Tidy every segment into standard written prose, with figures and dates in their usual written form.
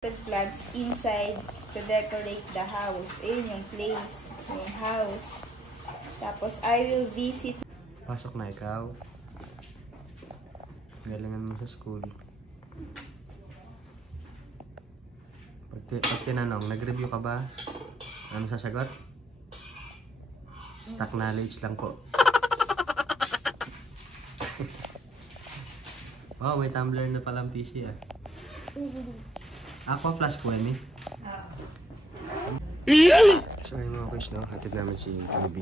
plants inside to decorate the house. Ayun yung place, yung house. Tapos, I will visit. Pasok na ikaw. Galingan mo sa school. Pag tinanong, nag-review ka ba? Ano sasagot? Stock knowledge lang po. Oh, may tumbler na palang PC ah. Aqua Plus po, Emi. So ayun mga guys, no? Hatid namin si QB.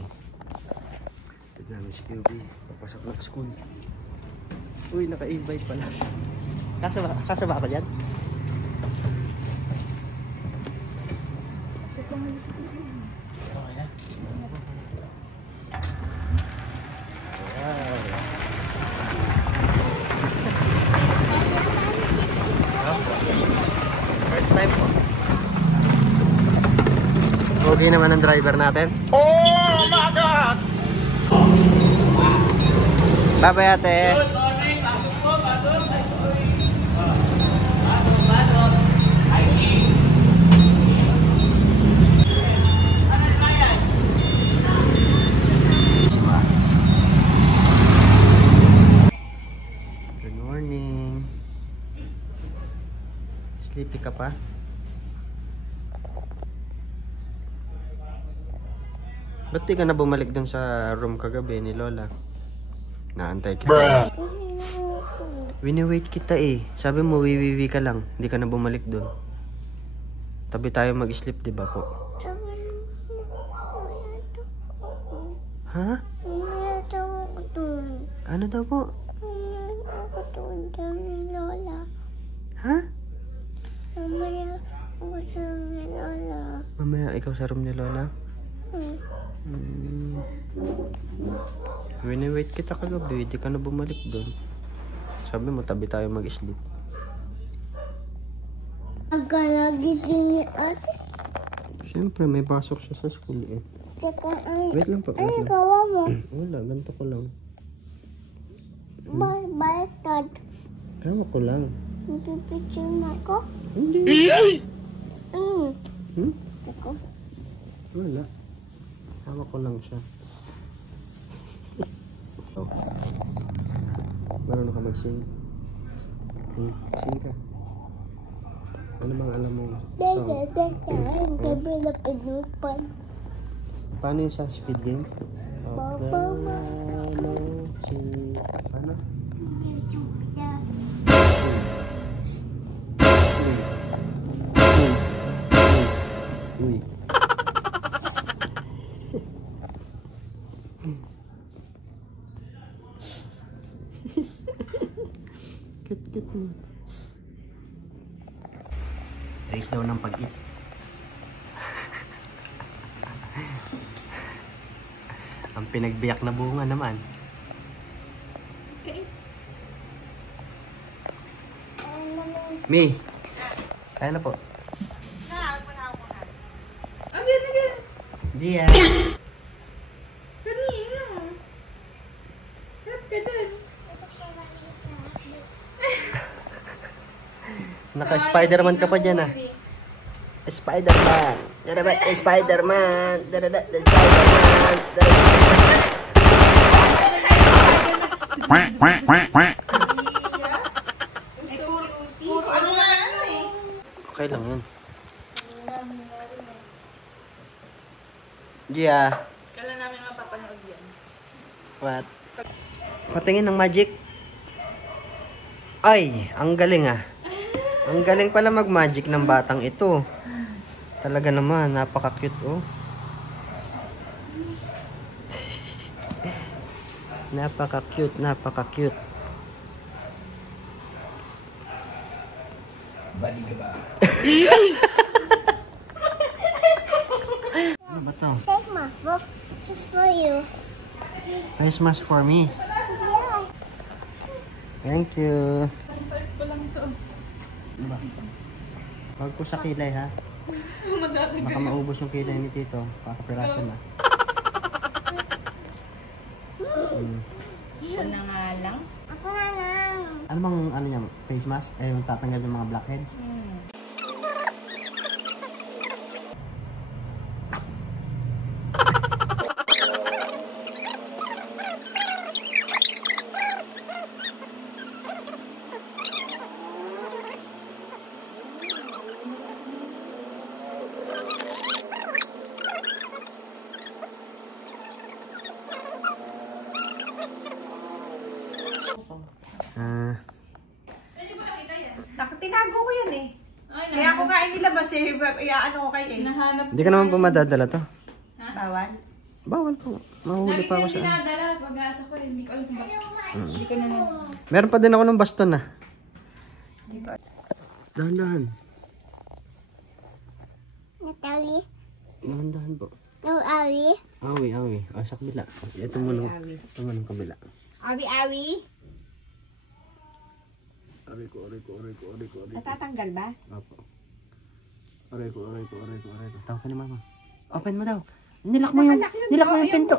Hatid namin si QB. Papasok na sa school. Uy, naka-e-bike pala. Kasya ba ako dyan? Okay na. First time po. Okay naman ang driver natin. Oh my God! Bye-bye ate. Good morning. Sleepy ka pa? Ba't di ka na bumalik dun sa room kagabi ni Lola? Naantay kita. Wini-wait kita eh. Sabi mo, wiwiwi ka lang. Hindi ka na bumalik dun. Tabi tayo mag-sleep, di ba po? Ha? Ano daw po? Ha? Mamaya ikaw sa room ni Lola? Wini-wait kita kagabi, di ka na bumalik doon. Sabi mo, tabi tayo mag-sleep. Agalagising ni ate. Siyempre, may pasok siya sa school eh. Wait lang po. Ay, gawa mo. Wala, ganito ko lang. Baliktad. Gawa ko lang. Nagpipicture mo ako? Hindi. Ako. Wala. Gawa ko lang siya. Oh. Marunong ka mag-sing? Sing ka. Ano bang alam mo? Paano yung sa speed game? Paano? Uy. Kit mo. Race daw ng pag-eat. Ang pinagbiyak na bunga naman. Mi, kaya na po. Dia. Kanina. Harap ka dun. Naka-Spider-Man ka pa dyan ah. Spider-Man. Darabat, Spider-Man. Daradat, Spider-Man. Okay lang yun. Yeah. Kailan namin mapapanood yan? What? Patingin ng magic. Ay, ang galing ah. Ang galing pala mag-magic ng batang ito. Talaga naman, napaka-cute oh. Napaka-cute, napaka-cute. Bali ka ba? Ano ba to? Take my book just for you. Face mask for me. Yeah. Thank you. Ko lang to. Diba? Huwag po sa kilay ha. Baka maubos yung kilay ni Tito. Kakapiraso na. Ako na nga lang. Ako na lang. Ano bang ano niya? Face mask? Eh, yung tatanggal yung mga blackheads? ayaw nila ba si ano ko kay Ace? Nahanap Hindi ka naman pa madadala to. Bawal? Bawal po. Mahuli pa ako sa... dinadala. Pag-asa ko, hindi ko alam kung bakit. Hindi ko naman. Meron pa din ako ng baston na. Dahan-dahan. Natawi. Dahan-dahan po. No, awi. Awi. Sa kabila. Ito muna. Ito muna ng kabila. Awi-awi? Aray ko. Natatanggal ba? Apo. Aray ko. Tawag ka ni mama. Open mo daw. Nilak mo yung pinto.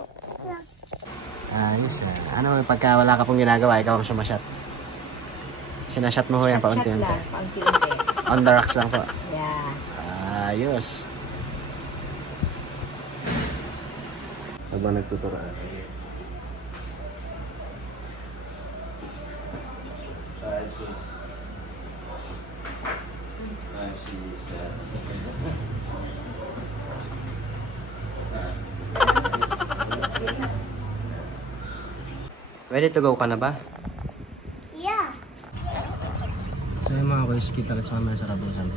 Ayos ah. Ano, pagka wala ka pong ginagawa, ikaw ang sumasyat. Sinashot mo ho yan paunti-unti. Paunti-unti. On the rocks lang po. Yeah. Ayos. Habang nagtuturaan. 5, 6, 7. Ready to go ka na ba? Yeah. So yung mga kuys, kita ulit sa camera sa Robinson.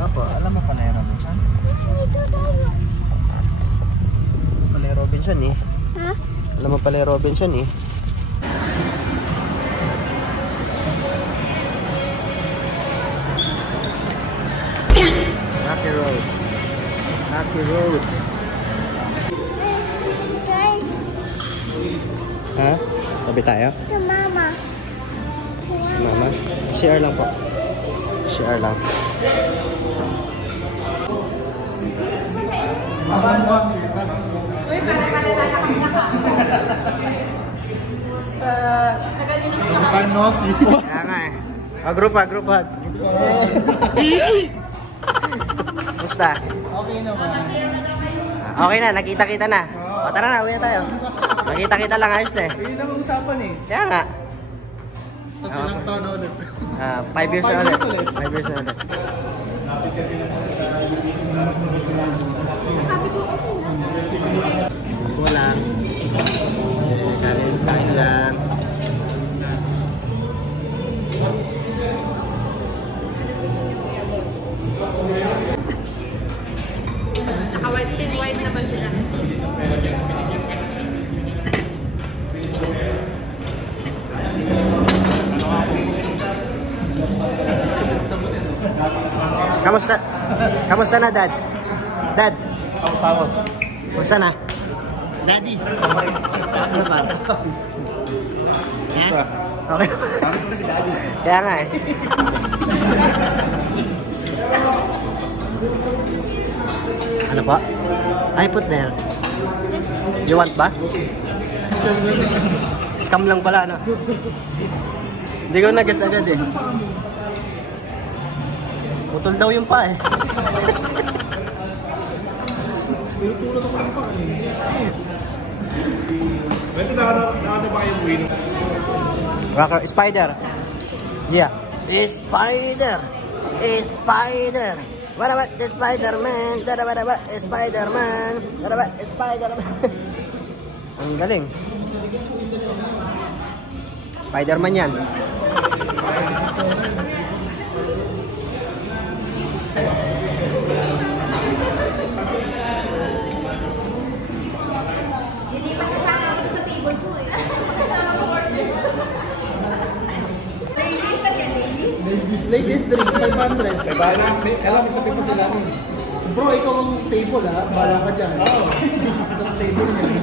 Opo, alam mo pala yung Robinson? Pala yung Robinson eh. Huh? Alam mo pala yung Robinson eh. Rocky Road. Guys, Ha? Tabi tayo? to mama. Si mama? CR lang po. CR lang. Kaya nga eh. Group hug. Basta. Okay na, nakita-kita na. O tara na, uwi na tayo. Nakita-kita lang, ayos na eh. Yun ang usapan eh. Kaya nga. Tapos ilang taon na ulit. 5 years na ulit. 5 years na ulit. Wala. Kain lang. Naka-white and white naman sila. Kamusta? Kamusta na, Dad? Dad? Samos. Kamusta na? Daddy? Ano ba? Okay. Kaya nga eh. Ano po? I put there. You want ba? Scam lang pala, ano? Hindi ko na-guess agad eh. Putol daw yung pa eh. Pinutulot ako ng pa eh. Ito nakano ba yung win? Rocker, spider. Yeah. Spider. Spider. What about the Spider-Man? What about Spider-Man? What about Spider-Man? Ang galing. Spider-Man yan. Lilipat na sana ako sa table ko eh. Ladies, drink 500. Alam mo, sabi ko sila rin. Bro, ikaw ang table ha. Bala ka dyan. Oo. Ito ang table niya.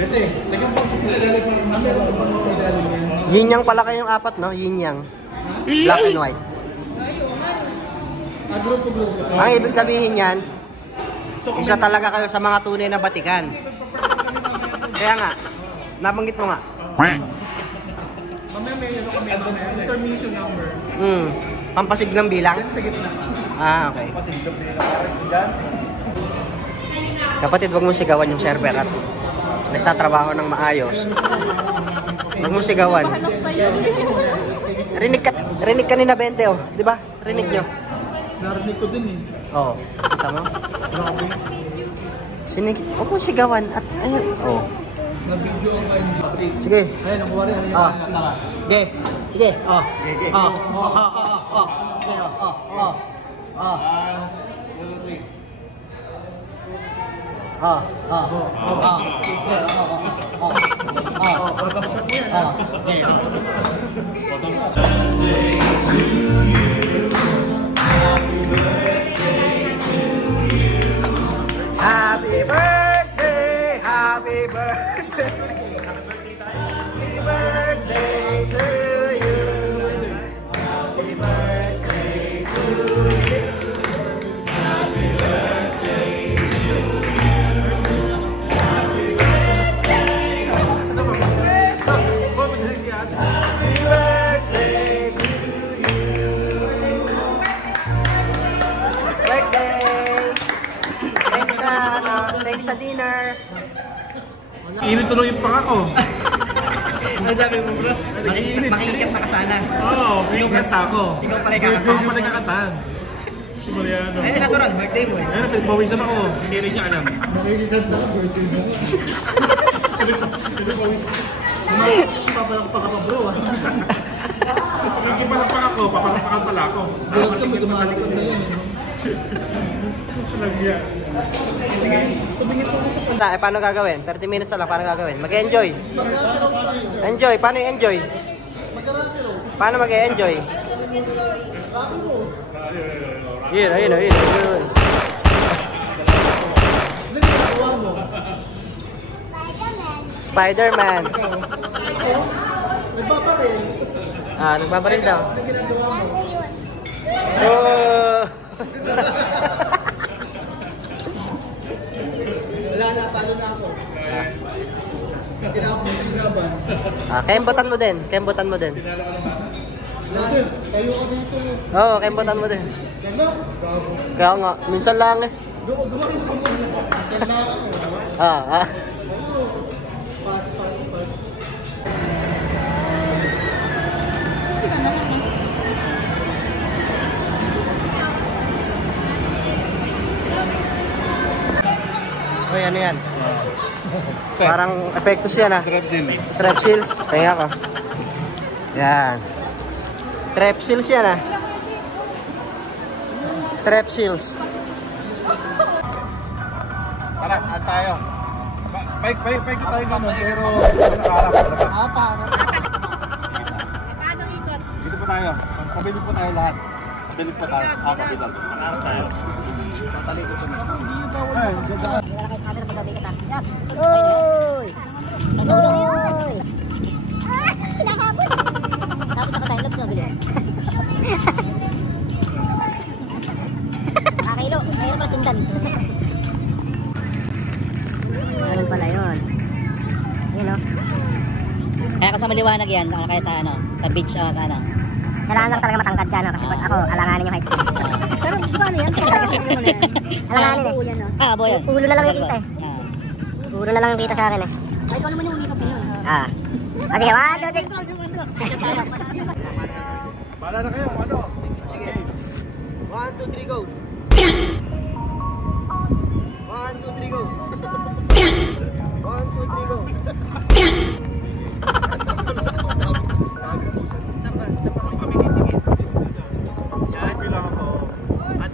Ito eh. Lagyan pa sa ilalim. Meron pa sa ilalim yan. Yin-yang pala kayong apat, no? Yin-yang. Black and white. Grupo. Ang ibig sabihin yan, isa talaga kayo sa mga tunay na batikan. Kaya nga, nabanggit mo nga. Mamaya may ano kami. Intermission number. Pampasiglang bilang? Sa gitna. Ah, okay. Kapatid, wag mo sigawan yung server at nagtatrabaho ng maayos. Wag mo sigawan. Rinig ka ni na 20, oh. Di ba? Rinig nyo? Narinig ko din eh. Oo. Kita mo? Grabe. Huwag mo sigawan at ayun. Oo. Na-video ang kain. Sige. Ayun, nakuha rin. Ano Ah. yan? Tara. Sige. Sige. Oh. Okay. Oh. Okay, oh. Oh. Happy birthday, happy birthday, happy birthday to you, happy birthday to you, happy birthday to you, happy birthday, happy birthday to you, birthday. Thanks sa dinner. Init tuloy yung pangako. Ano sabi mo bro? Makikikat na ka sana. Oo, pinagkanta ako. Ikaw pala kakanta. Ikaw pala kakantahan. Simaliano. Ay, natural. Birthday mo eh. Ayun, pinagpawisan ako. Hindi rin niya alam. Nakikikanta ako, birthday mo. Pinagpawisan. Papalak pa ka pa bro ah. Pinagpalakpak ako, papalakpakan pala ako. Bulat ka mo, dumalag ka sa'yo. Salagya. Paano gagawin? 30 minutes na lang, paano gagawin? Mag-enjoy. Enjoy, paano i-enjoy? Paano mag-enjoy? Ayun. Spider-Man. Nagpaparil. Nagbabaril daw. Ano ginagawa mo? Oh! Wala na, talo na ako. Kinakaban. Kembotan mo din. Lagi, tayo ka dito. Oo, kembotan mo din. Sana? Bravo. Kaya nga, minsan lang eh. Gumakin ka mo. Sana ako. Ah. Pass. Uy, ano yan? Parang epektos yan ah. Strepsils. Kaya ka. Yan. Strepsils yan ah. Strepsils. Tara, at tayo. Paik tayo naman, pero nakaharap. Parang. Dito po tayo. Pabilig po tayo lahat. Pabilig po tayo. Pabilig. Nakaharap tayo. Tatalikod po na. Ay, ganda. Uy! Uy! Nakabot! Nakabot ako tayo. Loob na bilo. Nakakailo. Mayroon pa sundan. Ganun pala yun. Yun o. Kaya kasi maliwanag yan, kaya sa sa beach o sa Kailangan lang talaga matangkad ka, no? Kasi pag ako, alanganin yung height. Pero di ba ano yan? Alanganin eh. abo yan. Ulo na lang yung kita eh. Ulo na lang yung kita sa akin eh. Ay, ikaw naman yung umikap na yun. Sige, 1, 2, 3. Bahala na kayo, ano? Sige. 1, 2, 3, go. 1, 2, 3, go. 1, 2, 3, go. Saan bilang ako?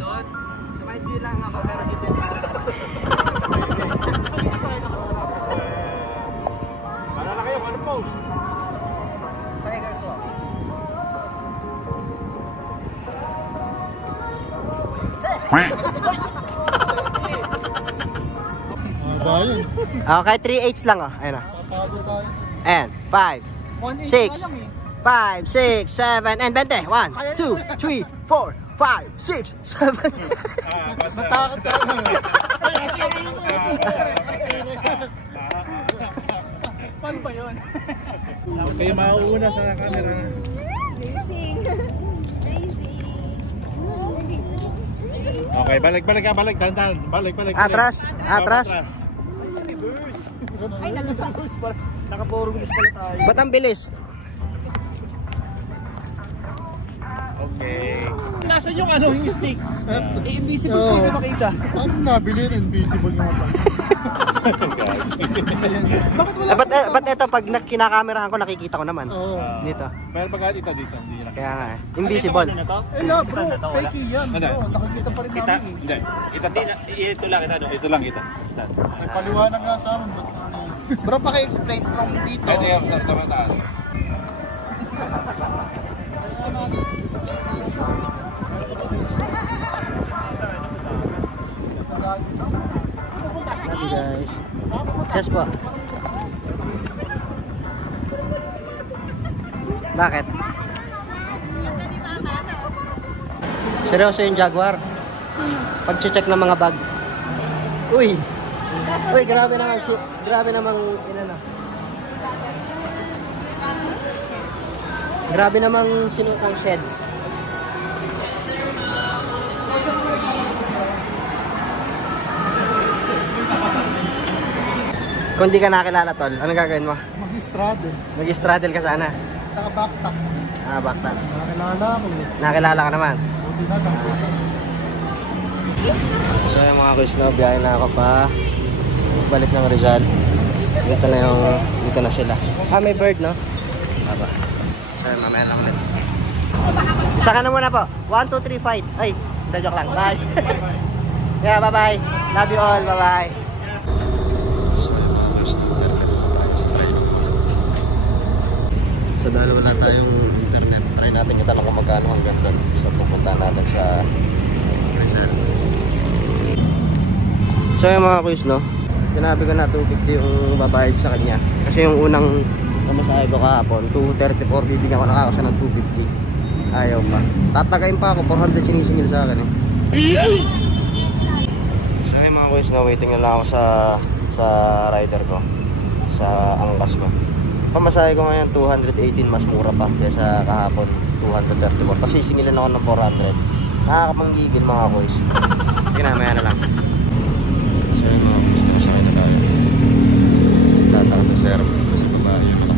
Doon? Sa might view lang ako, pero dito yung Bahala na kayo, ano pose? tiger ko. Bayan. Okay, 3H lang oh. Ayun oh. Papago tayo. And 5, 1-8 6, pa lang eh. 5, 6, 7, and 20. 1, 2, 3, 4, 5, 6, 7. Natakot sa ano. Paano ba yun? Kayo mauuna sa camera. Okay, balik, dahan. Balik. Atras. Ay, nalabas. Naka-4 wheels pala tayo. Ba't ang bilis? Okay. Nasa Nasaan yung ano, yung stick? Invisible ko na makita. Ano nabili yun? Invisible nga ba? Bakit wala? Ba't ito pag kinakamerahan ko nakikita ko naman. Oo. Dito. Pero pag dito, hindi na. Kaya nga invisible. Eh la bro, fake yan bro. Nakikita pa rin namin eh. Hindi. Ito lang kita. Ito lang kita. May paliwanag nga sa amin. Bro, paki-explain from dito. Pwede yan, sa taas. Hi guys. Yes po. Bakit? Seryoso yung Jaguar? Pag-check ng mga bag. Uy! Uy, grabe naman grabe namang inano. Grabe namang sinutang sheds. Kung di ka nakilala tol, anong gagawin mo? Mag-straddle. Mag-straddle ka sana. Saka backpack. Backpack. Nakilala ako eh. Nakilala ka naman. Buti na lang. So yung mga quiz na, biyahe na ako pa. Balik ng Rizal. Dito na sila. May bird no? Aba. So mamaya lang ulit. Isa ka na muna po. 1, 2, 3, fight. Ay, joke lang. Bye. Yeah, bye bye. Love you all. Bye bye. So yung mga quiz na, internet na tayo sa train. So dahil wala tayong internet, try natin itanong kung magkano hanggang doon. So pupunta natin sa Rizal. So yung mga quiz no, sinabi ko na 250 yung babayad sa kanya. Kasi yung unang pamasahe ko kahapon, 234, bibigyan ko na ako siya ng 250. Ayaw pa. Tatagayin pa ako, 400 sinisingil sa akin eh. So yung mga quiz no, waiting na lang ako sa rider ko. Sa angkas ko. Pamasahe ko ngayon 218, mas mura pa. Kaya kahapon 234. Tapos sisingilin ako ng 400. Nakakapanggigil mga quiz. Kinamaya na lang. So yung mga gusto na siya na tayo. Tatawag sa sir sa babae.